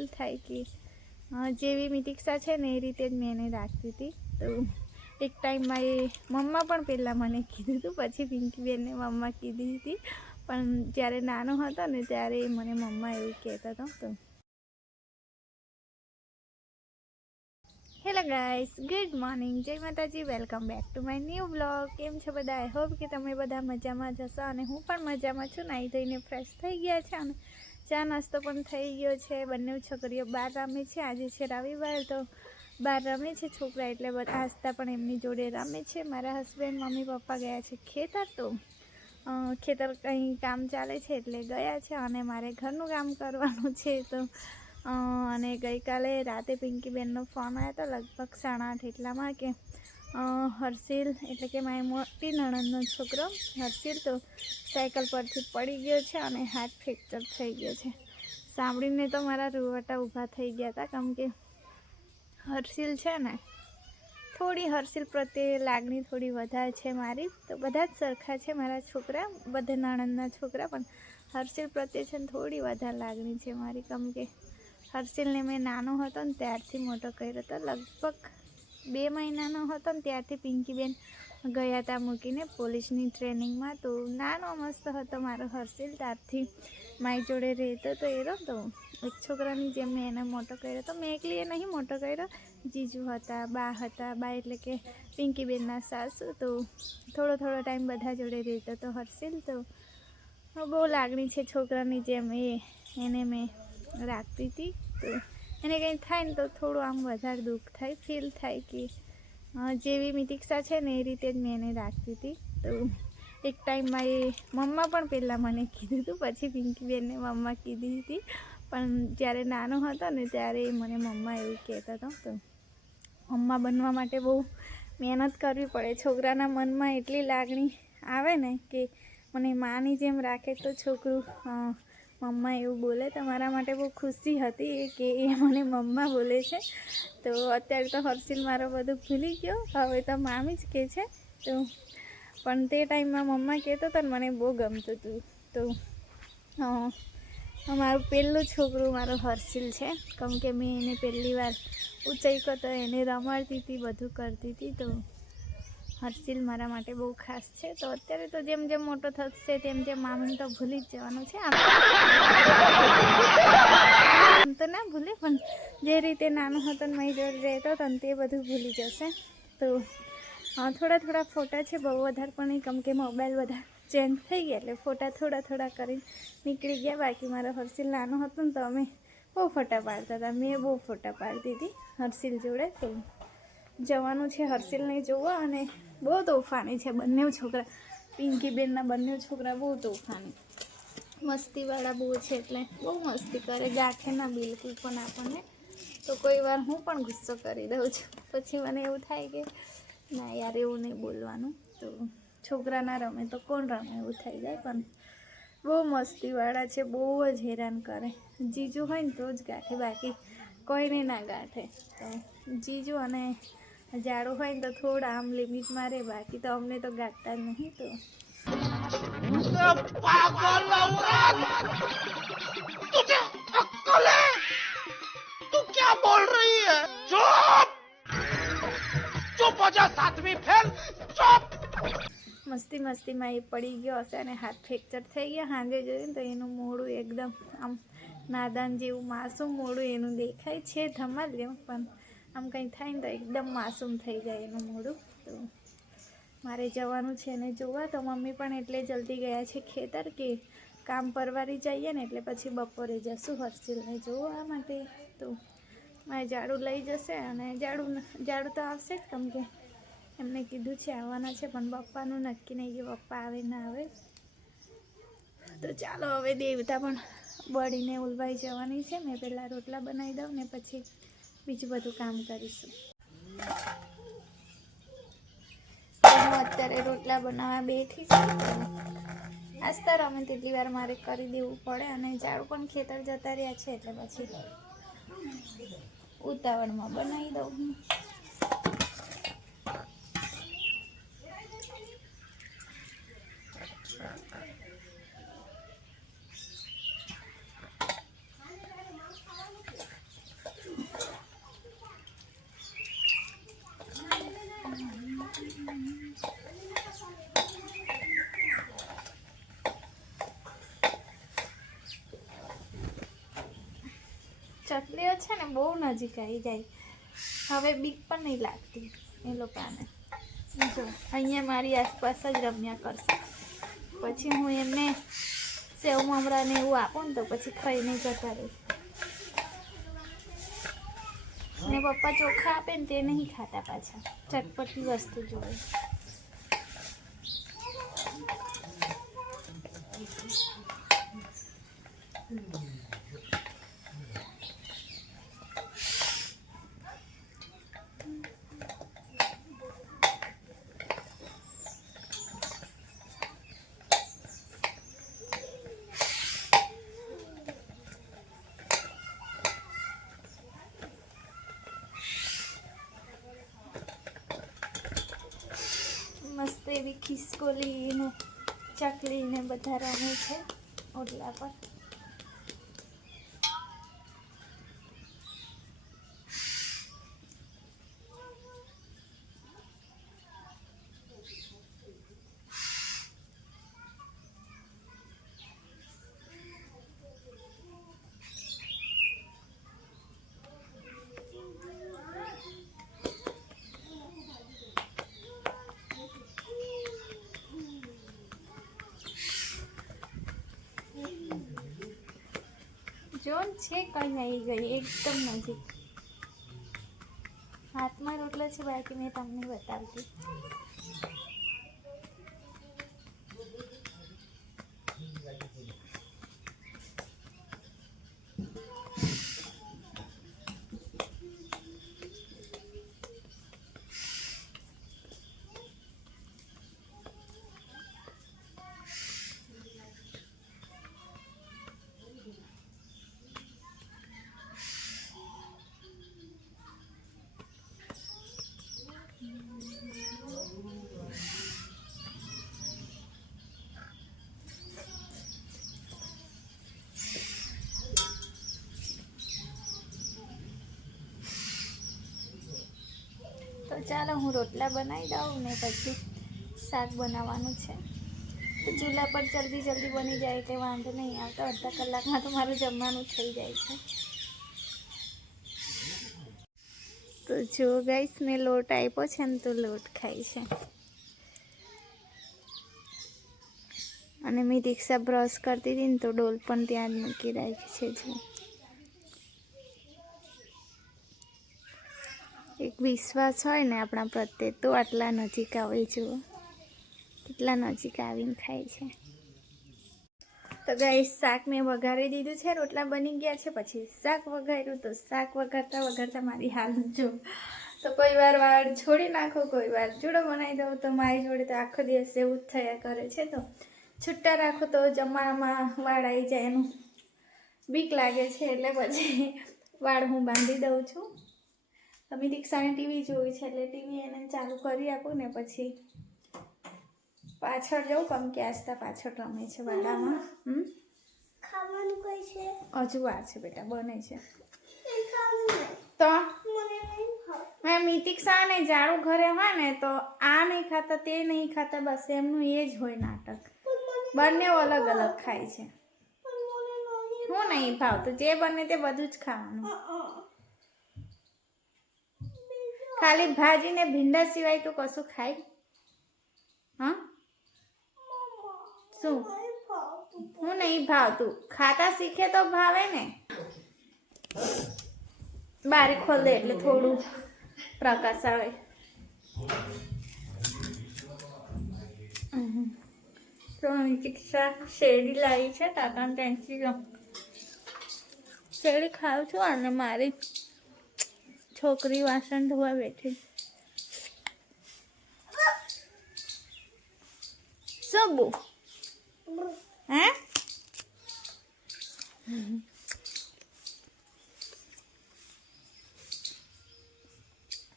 Feel થાય કે જેવી મિતિક્ષા છે ને એ રીતે જ મેં એને રાખતી હતી. તો એક ટાઈમમાં એ મમ્મા પણ પહેલાં મને કીધું હતું, પછી પિંકીબેનને મમ્મા કીધી હતી, પણ જ્યારે નાનો હતો ને ત્યારે એ મને મમ્મા એવું કહેતો હતો. તો હેલો ગાઈસ, ગુડ મોર્નિંગ, જય માતાજી, welcome back to my new blog. કેમ છો બધા? આઈ હોપ કે તમે બધા મજામાં જ હશો અને હું પણ મજામાં છું. નાહી ધોઈને ફ્રેશ થઈ ગયા છે અને ચા નાસ્તો પણ થઈ ગયો છે. બંને છોકરીઓ બહાર રમે છે. આજે છે રવિવાર, તો બહાર રમે છે છોકરા, એટલે બધા હસતા પણ એમની જોડે રમે છે. મારા હસબન્ડ મમ્મી પપ્પા ગયા છે ખેતર, તો ખેતર કંઈ કામ ચાલે છે એટલે ગયા છે અને મારે ઘરનું કામ કરવાનું છે. તો અને ગઈકાલે રાતે પિંકીબેનનો ફોન આવ્યો હતો લગભગ 8:30 એટલામાં કે હર્ષિલ એટલે કે મારી મોટી નણંદનો છોકરો હર્ષિલ તો સાયકલ પરથી પડી ગયો છે અને હાથ ફ્રેક્ચર થઈ ગયો છે. સાંભળીને તો મારા રૂવાટા ઊભા થઈ ગયા હતા, કેમ કે હર્ષિલ છે ને થોડી હર્ષિલ પ્રત્યે લાગણી થોડી વધારે છે મારી. તો બધા જ સરખા છે મારા છોકરા, બધા નણંદના છોકરા, પણ હર્ષિલ પ્રત્યે છે ને થોડી વધારે લાગણી છે મારી, કેમ કે હર્ષિલને મેં નાનો હતો ને ત્યારથી મોટો કર્યો હતો. લગભગ 2 મહિનાનો હતો ને ત્યારથી પિંકીબેન ગયા હતા મૂકીને પોલીસની ટ્રેનિંગમાં. તો નાનો મસ્ત હતો મારો હર્ષિલ, ત્યારથી મારી જોડે રહેતો તો એરો. તો એક છોકરાની જેમ મેં એને મોટો કર્યો હતો. મેં એકલી એ નહીં મોટો કર્યો, જીજુ હતા, બા હતા. બા એટલે કે પિંકીબેનના સાસુ. તો થોડો ટાઈમ બધા જોડે રહેતો તો હર્ષિલ. તો બહુ લાગણી છે છોકરાની જેમ એને મેં રાખતી હતી. તો એને કંઈ થાય ને તો થોડું આમ વધારે દુઃખ થાય, ફીલ થાય કે જેવી મિતિક્ષા છે ને એ રીતે જ મેં એને રાખતી હતી. તો એક ટાઈમમાં એ મમ્મા પણ પહેલાં મને કીધું હતું, પછી પિંકીબેનને મમ્મા કીધી હતી, પણ જ્યારે નાનો હતો ને ત્યારે એ મને મમ્મા એવું કહેતો હતો. તો મમ્મા બનવા માટે બહુ મહેનત કરવી પડે. છોકરાના મનમાં એટલી લાગણી આવે ને કે મને માની જેમ રાખે તો છોકરું મમ્મા એવું બોલે. તો મારા માટે બહુ ખુશી હતી કે એ મને મમ્મા બોલે છે. તો અત્યારે તો હર્ષિલ મારો બધું ભૂલી ગયો, હવે તો મામી જ કહે છે. તો પણ તે ટાઈમમાં મમ્મા કહેતો હતો ને મને બહુ ગમતું હતું. તો મારું પહેલું છોકરું મારો હર્ષિલ છે, કેમ કે મેં એને પહેલી વાર ઉંચાઈકો તો એને રમાડતી હતી, બધું કરતી હતી. તો હર્ષિલ મારા માટે બહુ ખાસ છે. તો અત્યારે તો જેમ જેમ મોટો થશે તેમ જેમ મામીને તો ભૂલી જ જવાનું છે. આમ તો ના ભૂલે, પણ જે રીતે નાનો હતો ને મારી જોડે રહેતો હતો ને તે બધું ભૂલી જશે. તો થોડા ફોટા છે, બહુ વધારે પણ નહીં, કેમ કે મોબાઈલ બધા ચેન્જ થઈ ગયા એટલે ફોટા થોડા કરીને નીકળી ગયા. બાકી મારો હર્ષિલ નાનો હતો ને તો અમે બહુ ફોટા પાડતા હતા. મેં બહુ ફોટા પાડતી હતી હર્ષિલ જોડે. તો જવાનું છે હર્ષિલને જોવા, અને બહુ તોફાની છે બંને છોકરા. પિંકીબેનના બંને છોકરા બહુ તોફાની, મસ્તીવાળા બહુ છે, એટલે બહુ મસ્તી કરે, ગાંઠે ના બિલકુલ પણ આપણને. તો કોઈ વાર હું પણ ગુસ્સો કરી દઉં છું, પછી મને એવું થાય કે ના યાર એવું નહીં બોલવાનું. તો છોકરા ના રમે તો કોણ રમે, એવું થઈ જાય. પણ બહુ મસ્તીવાળા છે, બહુ જ હેરાન કરે. જીજુ હોય ને તો જ ગાંઠે, બાકી કોઈને ના ગાંઠે. તો જીજુ અને જાડું હોય ને તો થોડા આમ લિમિટમાં રહે, બાકી તો અમને તો ગાંઠતા જ નહીં. તો મસ્તીમાં એ પડી ગયો હશે અને હાથ ફ્રેક્ચર થઈ ગયા. સાંજે જોયું તો એનું મોઢું એકદમ આમ નાદાન જેવું માસૂમ મોઢું એનું દેખાય છે, ધમાલ જેવું, પણ આમ કંઈ થાય ને તો એકદમ માસૂમ થઈ જાય એનું મોઢું. તો મારે જવાનું છે એને જોવા. તો મમ્મી પણ એટલે જલ્દી ગયા છે ખેતર કે કામ પરવારી જઈએ ને એટલે પછી બપોરે જશું હર્ષિલને જોવા માટે. તો મારે ઝાડુ લઈ જશે અને ઝાડુ તો આવશે જ, કેમ કે એમને કીધું છે આવવાના છે, પણ પપ્પાનું નક્કી નહીં કે પપ્પા આવે ના આવે. તો ચાલો હવે દેવતા પણ બળીને ઉલવાઈ જવાની છે. મેં પહેલાં રોટલા બનાવી દઉં ને પછી બીજું બધું કામ કરીશું. હું અત્યારે રોટલા બનાવવા બેઠી છું. આસ્તા રમે તેટલી વાર મારે કરી દેવું પડે, અને ઝાડુ પણ ખેતર જતા રહ્યા છે એટલે પછી ઉતાવળમાં બનાવી દઉં. ચકલીઓ છે ને બહુ નજીક આવી જાય, હવે બીક પણ નહીં લાગતી એ લોકોને. જો અહીંયા મારી આસપાસ જ રમ્યા કરશે, પછી હું એમને સેવ મમરા ને એવું આપું ને તો પછી ખાઈને જતા રહેશે. ને પપ્પા ચોખા આપે ને તે નહીં ખાતા, પાછા ચટપટી વસ્તુ જોઈએ. મસ્ત એવી ખિસકોલી ને ચકલી ને બધા રમે છે ઓટલા પર. જોન છે કઈ આવી ગઈ એકદમ નજીક. હાથમાં રોટલો છે, બાકી મેં તમને બતાવતી. તો ચાલો હું રોટલા બનાવી દઉં ને પછી શાક બનાવવાનું છે. તો ચૂલા પર જલ્દી જલ્દી બની જાય એટલે વાંધો નહીં આવતો. અડધા કલાકમાં તો મારું જમવાનું થઈ જાય છે. તો જો ગાઈસ મેં લોટ આપ્યો છે ને તો લોટ ખાઈ છે. અને મેં દીક્ષા બ્રશ કરતી હતી ને તો ડોલ પણ ત્યાં જ મૂકી રાખી છે. જો એક વિશ્વાસ હોય ને આપણા પ્રત્યે તો આટલા નજીક આવે. જુઓ કેટલા નજીક આવીને ખાય છે. તો ગાઈસ શાક મેં વઘારી દીધું છે, રોટલા બની ગયા છે, પછી શાક વઘાર્યું. તો શાક વઘારતા વઘારતા મારી હાલત જો. તો કોઈ વાર વાળ છોડી નાખો, કોઈ વાર જુડો બનાવી દઉં. તો મારી જોડે તો આખો દિવસ એવું જ થયા કરે છે. તો છૂટા રાખો તો જમવામાં વાળ આવી જાય, એનું બીક લાગે છે, એટલે પછી વાળ હું બાંધી દઉં છું. તમે દીક્ષાને ટીવી જોઈ છે એટલે ટીવી એને ચાલુ કરી આપું ને પછી પાછળ જવું. કેમ કે આસ્તા પાછળ રમે છે વાડામાં. ખાવાનું કઈ છે? હજુ વાર છે બેટા, બને છે. તો મેં મિતિક્ષા ને જાડું ઘરે હોય ને તો આ નહીં ખાતા તે નહીં ખાતા, બસ એમનું એ જ હોય નાટક. બંને અલગ અલગ ખાય છે. હું નહીં ભાવતું, જે બને તે બધું જ ખાવાનું. ખાલી ભાજી ને ભીંડા સિવાય તો કશું ખાય? હા શું? હું નહીં ભાવતું, ખાતા શીખે તો ભાવે ને. બારી ખોલ દે એટલે થોડું પ્રકાશ આવે. તો દીક્ષા શેરડી લાવી છે કાકાને ત્યાંથી. શેરડી ખાઉં છું અને મારી છોકરી વાસણ ધોવા બેઠી. શું બો હે?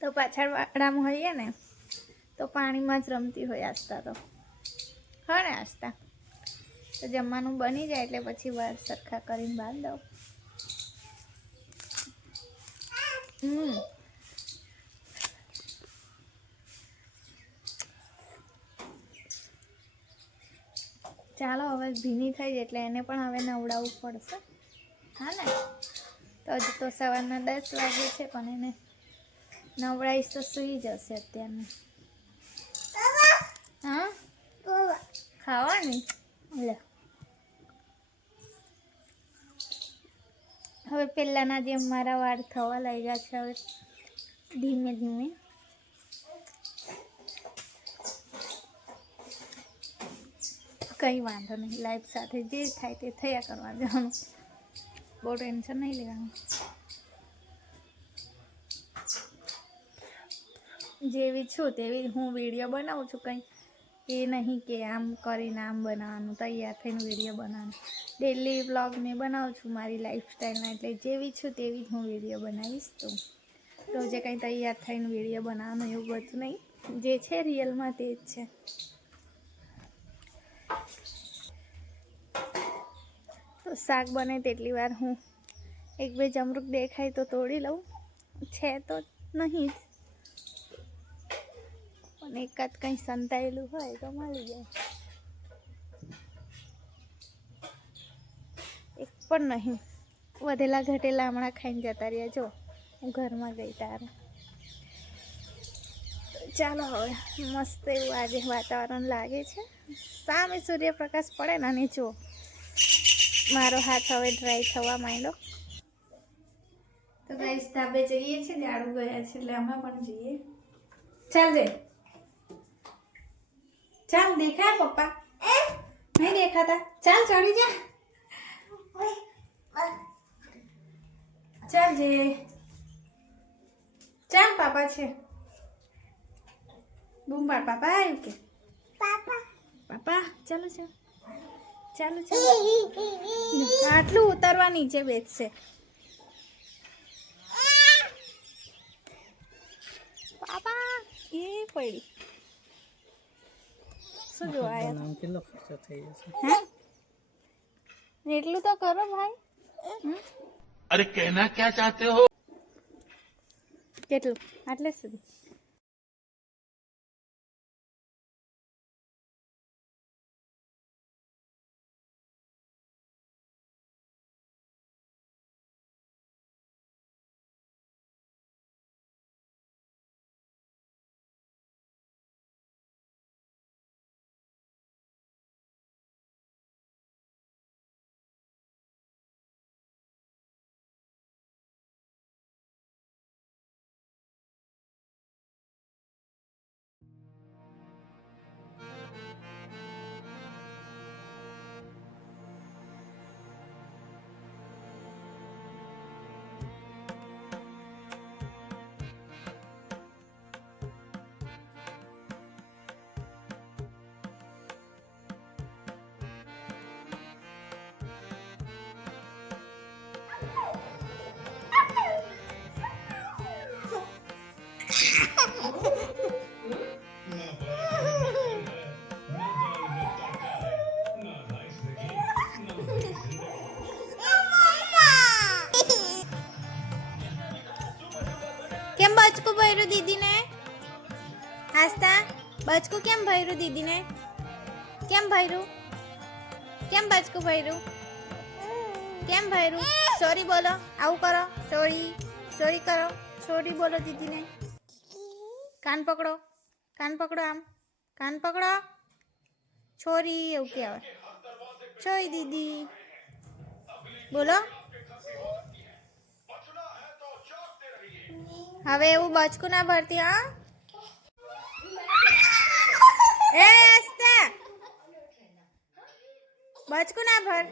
તો પાછળ વાડામાં હોઈએ ને તો પાણીમાં જ રમતી હોય આસ્તા. તો હા ને આસ્તા. તો જમવાનું બની જાય એટલે પછી વાર સરખા કરીને બાંધ દઉં. ચાલો હવે ભીની થઈ જાય એટલે એને પણ હવે નવડાવવું પડશે. હા ને તો હજુ તો સવારના 10 વાગે છે, પણ એને નવડાવીશ તો સૂઈ જશે અત્યારને. હા ખાવાની લે. હવે પહેલાંના જેમ મારા વાળ થવા લાગ્યા છે, હવે ધીમે ધીમે. કંઈ વાંધો નહીં, લાઈફ સાથે જે થાય તે થયા કરવા દેવાનું, બહુ ટેન્શન નહીં લેવાનું. જેવી છું તેવી હું વિડીયો બનાવું છું, કંઈ એ નહીં કે આમ કરીને આમ બનાવવાનું, તૈયાર થઈને વિડીયો બનાવવાનું. ડેલી વ્લોગ મેં બનાવું છું મારી લાઈફસ્ટાઈલના, એટલે જેવી છું તેવી જ હું વિડીયો બનાવીશ. તો રોજે કંઈ તૈયાર થઈને વિડીયો બનાવવાનું એવું બધું નહીં, જે છે રિયલમાં તે જ છે. તો શાક બને તેટલી વાર હું 1-2 જમરૂક દેખાય તો તોડી લઉં, છે તો નહીં જ, પણ એકાદ કંઈ સંતાયેલું હોય તો મળી જાય. એક પણ નહીં, વધેલા ઘટેલા હમણાં ખાઈને જતા રહ્યા. જો હું ઘરમાં ગઈ તારે. ચાલો હવે મસ્ત એવું આજે વાતાવરણ લાગે છે, સામે સૂર્યપ્રકાશ પડે ને. અને જો મારો હાથ હવે ડ્રાય થવા માંડ્યો. તો ગાઈસ ધાબે જઈએ છીએ, ઝાડુ ગયા છે એટલે અમે પણ જઈએ. ચાલ જઈ, ચાલ. દેખાય પપ્પા? નહીં દેખાતા. ચાલ ચડી જા. ચાલ જે, ચાલ. પાપા છે, બૂમ પાડ. પાપા આવ્યું કે પાપા? ચાલો ચાલો ચાલો ચાલો. આટલું ઉતારવા નીચે બેસશે. પાપા એ પડી. શું જોવાય? કેટલો ખર્ચો થઈ જશે? હે એટલું તો કરો ભાઈ. अरे कहना क्या चाहते हो? કેટલું? આટલે સુધી. કેમ બચકું ભર્યું દીદીને? આસ્તા બચકું કેમ ભર્યું દીદીને? કેમ ભર્યું? કેમ બચકું ભર્યું? કેમ ભર્યું? સોરી બોલો. આવું કરો. સોરી સોરી કરો. સોરી બોલો દીદીને. કાન પકડો. કાન પકડો. આમ કાન પકડો. છોરી એવું કહેવાય. છોઈ દીદી બોલો. હવે એવું બચકું ના ભરતી. હા એ આસ્તા બચકું ના ભર.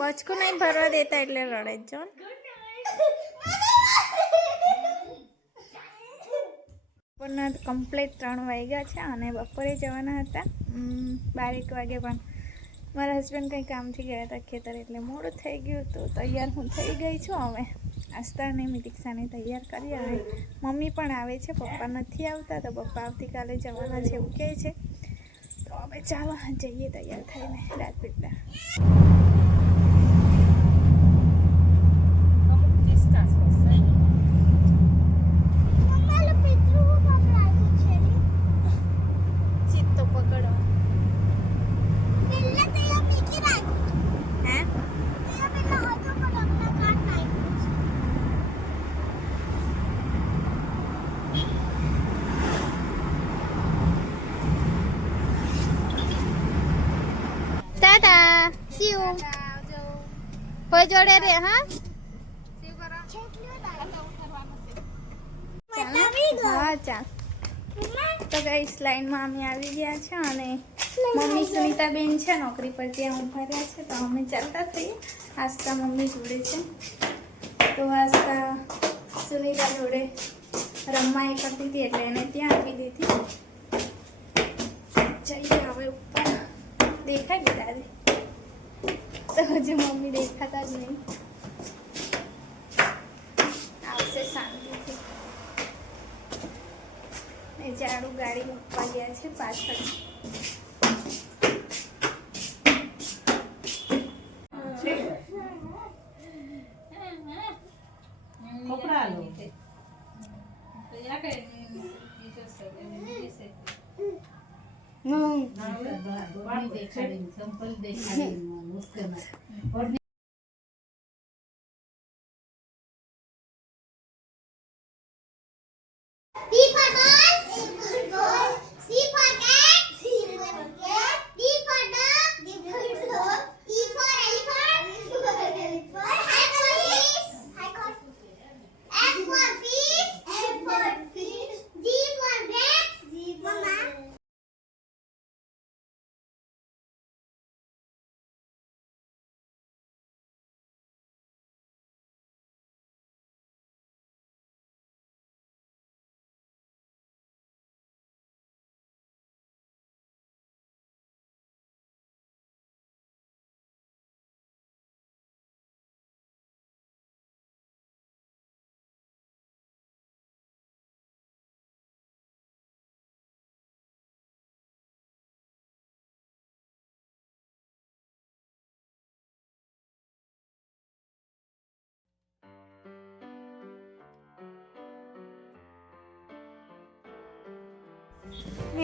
બચકું નહીં ભરવા દેતા એટલે રડે જ. જો બપોરના કમ્પ્લીટ 3 વાગ્યા છે અને બપોરે જવાના હતા 12 વાગે, પણ મારા હસબન્ડ કંઈ કામથી ગયા હતા ખેતર, એટલે મોડું થઈ ગયું. તો તૈયાર હું થઈ ગઈ છું. હવે આસ્તાને મિતિક્ષાને તૈયાર કરી. હવે મમ્મી પણ આવે છે, પપ્પા નથી આવતા, તો પપ્પા આવતીકાલે જવાના છે એવું કહે છે. તો હવે ચાલો જઈએ તૈયાર થઈને રાજપીપળા. ચિત્તો પકડવા ટાટા સી યુ કોઈ જોડે રે હા હા ચાલ તો ગાઈસ લાઈનમાં અમે આવી ગયા છે અને મમ્મી સુનીતાબેન છે નોકરી પર ત્યાં ઊભા રહ્યા છે તો અમે ચાલતા થઈએ. આસ્તા મમ્મી જોડે છે તો આસ્તા સુનીતા જોડે રમવા એ કરતી હતી એટલે એને ત્યાં આપી દીધી. જઈએ હવે ઉપર. દેખાય ને દાદી તો હજુ મમ્મી દેખાતા જ નહીં. આવશે શાંતિથી. એ ઝાડુ ગાડી મૂકવા ગયા છે પાછળ.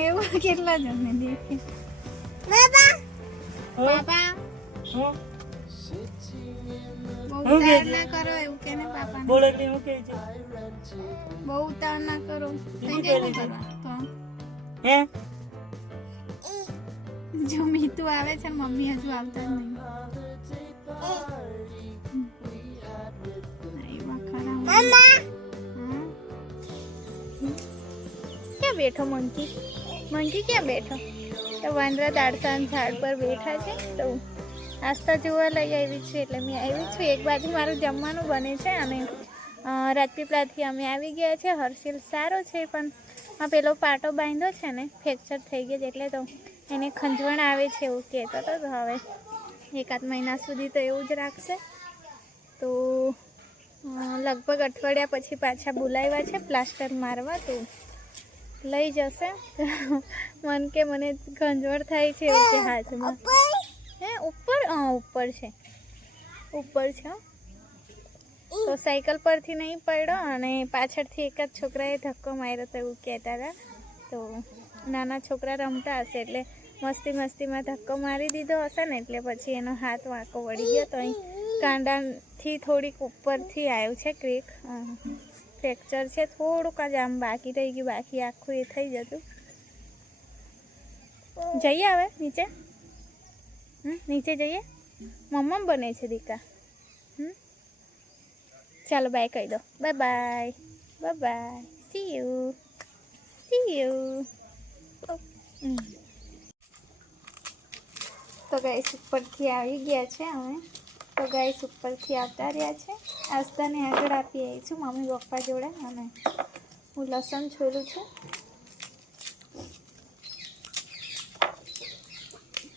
એવું કેટલા જણને દેખે પાપા બહુ ઉતાર ના કરો એવું કે ને પાપા બોલે એટલે હું કહે છે બહુ ઉતાર ના કરો થઈ જાય ને કરવા તો હે જો મીતુ આવે છે મમ્મી હજુ આવતા જ નહીં. ક્યાં બેઠો મંકી ક્યાં બેઠો તો વાંદરા દાડસાન ઝાડ પર બેઠા છે તો આસ્તા જોવા લઈ આવી છું એટલે મેં આવી છું. એક બાજુ મારું જમવાનું બને છે અને રાજપીપળાથી અમે આવી ગયા છે. હર્ષિલ સારો છે પણ આ પેલો પાટો બાંધ્યો છે ને ફ્રેક્ચર થઈ ગયો એટલે તો એને ખંજવણ આવે છે એવું કહેતો હતો. તો હવે એકાદ મહિના સુધી તો એવું જ રાખશે. તો લગભગ અઠવાડિયા પછી પાછા બોલાવ્યા છે પ્લાસ્ટર મારવા તો લઈ જશે. મન કે મને ખંજવણ થાય છે એવું કે હાથમાં હે ઉપર છે તો સાયકલ પરથી નહીં પડ્યો અને પાછળથી એક જ છોકરાએ ધક્કો માર્યો તો એવું કહેતા હતા. તો નાના છોકરા રમતા હશે એટલે મસ્તીમાં ધક્કો મારી દીધો હશે ને એટલે પછી એનો હાથ વાંકો વળી ગયો. તો અહીં કાંડાથી થોડીક ઉપરથી આવ્યું છે ક્રેક ફ્રેક્ચર છે. થોડુંક જ આમ બાકી રહી ગયું બાકી આખું એ થઈ જતું. જઈએ હવે નીચે નીચે જઈએ મમ્મા બને છે દીકા. ચાલો બાય કહી દો બાય સી યુ. તો ગાઈસ ઉપરથી આવી ગયા છે અમે. તો ગાઈસ ઉપરથી આવતા રહ્યા છે. આસ્તાને આગળ આપી આવી છું મમ્મી પપ્પા જોડે અને હું લસણ છોલું છું.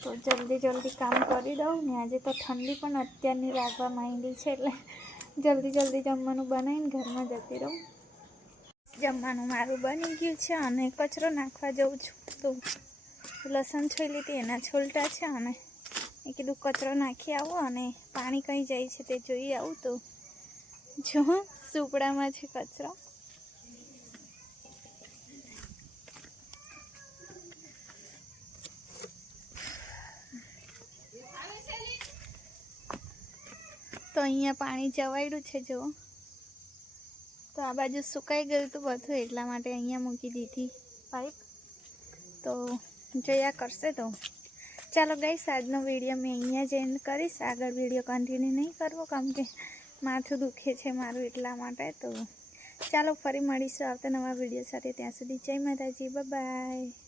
તો જલ્દી કામ કરી દઉં ને આજે તો ઠંડી પણ અત્યારની લાગવા માંડી છે એટલે જલ્દી જમવાનું બનાવીને ઘરમાં જતી રહું. જમવાનું મારું બની ગયું છે અને કચરો નાખવા જઉં છું. તો લસણ છોલી હતી એના છોલટા છે અને એ કીધું કચરો નાખી આવો અને પાણી કઈ જાય છે તે જોઈ આવું. તો જો સુપડામાં છે કચરો. તો અહીંયા પાણી જવાડ્યું છે જો. તો આ બાજુ સુકાઈ ગયું હતું બધું એટલા માટે અહીંયા મૂકી દીધી પાઇપ. તો જયા કરશે તો ચાલો ગાઈસ, આજનો વિડીયો મેં અહીંયા જ એન્ડ કરીશ. આગળ વિડીયો કન્ટિન્યુ નહીં કરવો, કેમ કે માથું દુખે છે મારું એટલા માટે. તો ચાલો ફરી મળીશું આવતા નવા વિડીયો સાથે. ત્યાં સુધી જય માતાજી, બાય બાય.